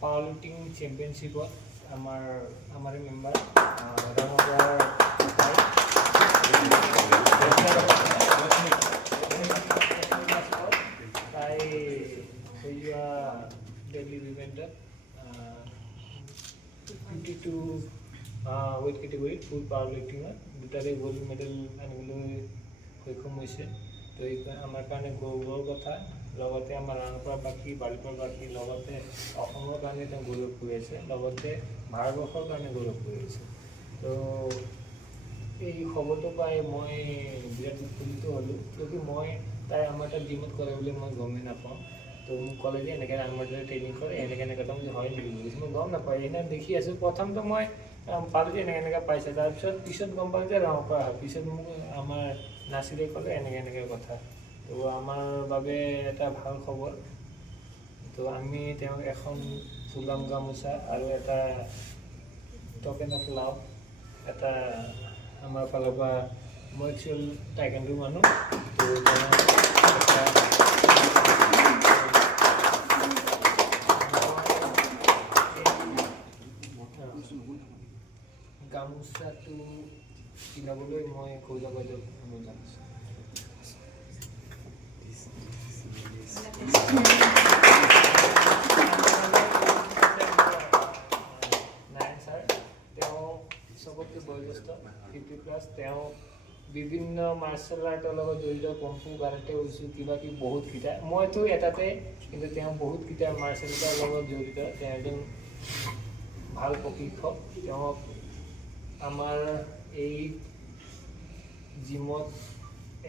Powerlifting চেম্পিয়নশ্বিপত আমাৰ member তাই হৈ যোৱা ডেইলি ইভেণ্টত 52 ৱেইট কেটেগৰীত ফুল পাৱাৰলিফটিঙত দুটাৰে গ'ল্ড মেডেল আনিবলৈ সক্ষম হৈছে। তো এই আমাৰ কাৰণে গৌৰৱৰ কথা। লগতে আমাৰ ৰাংপাৰবাসী বালিপাৰাবাসী লগতে অসমৰ কাৰণে তেওঁ গৌৰৱ কৰি আছে, লগতে ভাৰতবৰ্ষৰ কাৰণে গৌৰৱ কৰি আছে। তো এই খবৰটো পাই মই বিৰাট উৎফুল্লিত হ'লোঁ, কিয়কি মই তাই আমাৰ তাত জিমত কৰে বুলি মই গমেই নাপাওঁ। তো মোক ক'লে যে এনেকৈ আমাৰ তাত ট্ৰেইনিং কৰে, এনেকৈ মই হয় নেকি বুলিছোঁ, মই গম নাপাওঁ। এনে দেখি আছোঁ, প্ৰথমটো মই পালোঁ যে এনেকৈ পাইছে, পিছত গম পালোঁ যে ৰাংপাৰ হয়। পিছত মোক আমাৰ নাচিৰে ক'লে এনেকৈ কথা। তো আমাৰ বাবে এটা ভাল খবৰ। তো আমি তেওঁক এখন ফুলাম গামোচা আৰু এটা টকেন অফ লাভ, এটা আমাৰ ফালৰ পৰা, মই একচুৱেল টাইকাণ্ডো মানুহ, তো গামোচাটো কিনাবলৈ মই কৌজা বাইদেউক অনুৰোধ জনাইছোঁ। নাৰায়ণ ছাৰ, তেওঁ চবতকৈ বয়োজ্যেষ্ঠ, 50+। তেওঁ বিভিন্ন মাৰ্চেল আৰ্টৰ লগত জড়িত, কম্ফু কাৰাটে উইচু কিবা কিবি বহুতকেইটা, মইতো এটাতে, কিন্তু তেওঁ বহুতকেইটা মাৰ্চেল আৰ্টৰ লগত জড়িত। তেওঁ এজন ভাল প্ৰশিক্ষক। তেওঁক আমাৰ এই জিমত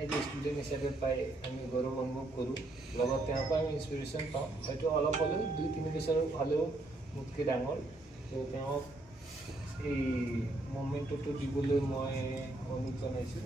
এজ এ ষ্টুডেণ্ট হিচাপে পাই আমি গৌৰৱ অনুভৱ কৰোঁ। লগত তেওঁৰ পৰা আমি ইনস্পিৰেশ্যন পাওঁ, হয়তো অলপ হ'লেও 2-3 বছৰ হ'লেও মোতকৈ ডাঙৰ। তো তেওঁক এই মুভমেণ্টটো দিবলৈ মই অনুৰোধ জনাইছোঁ।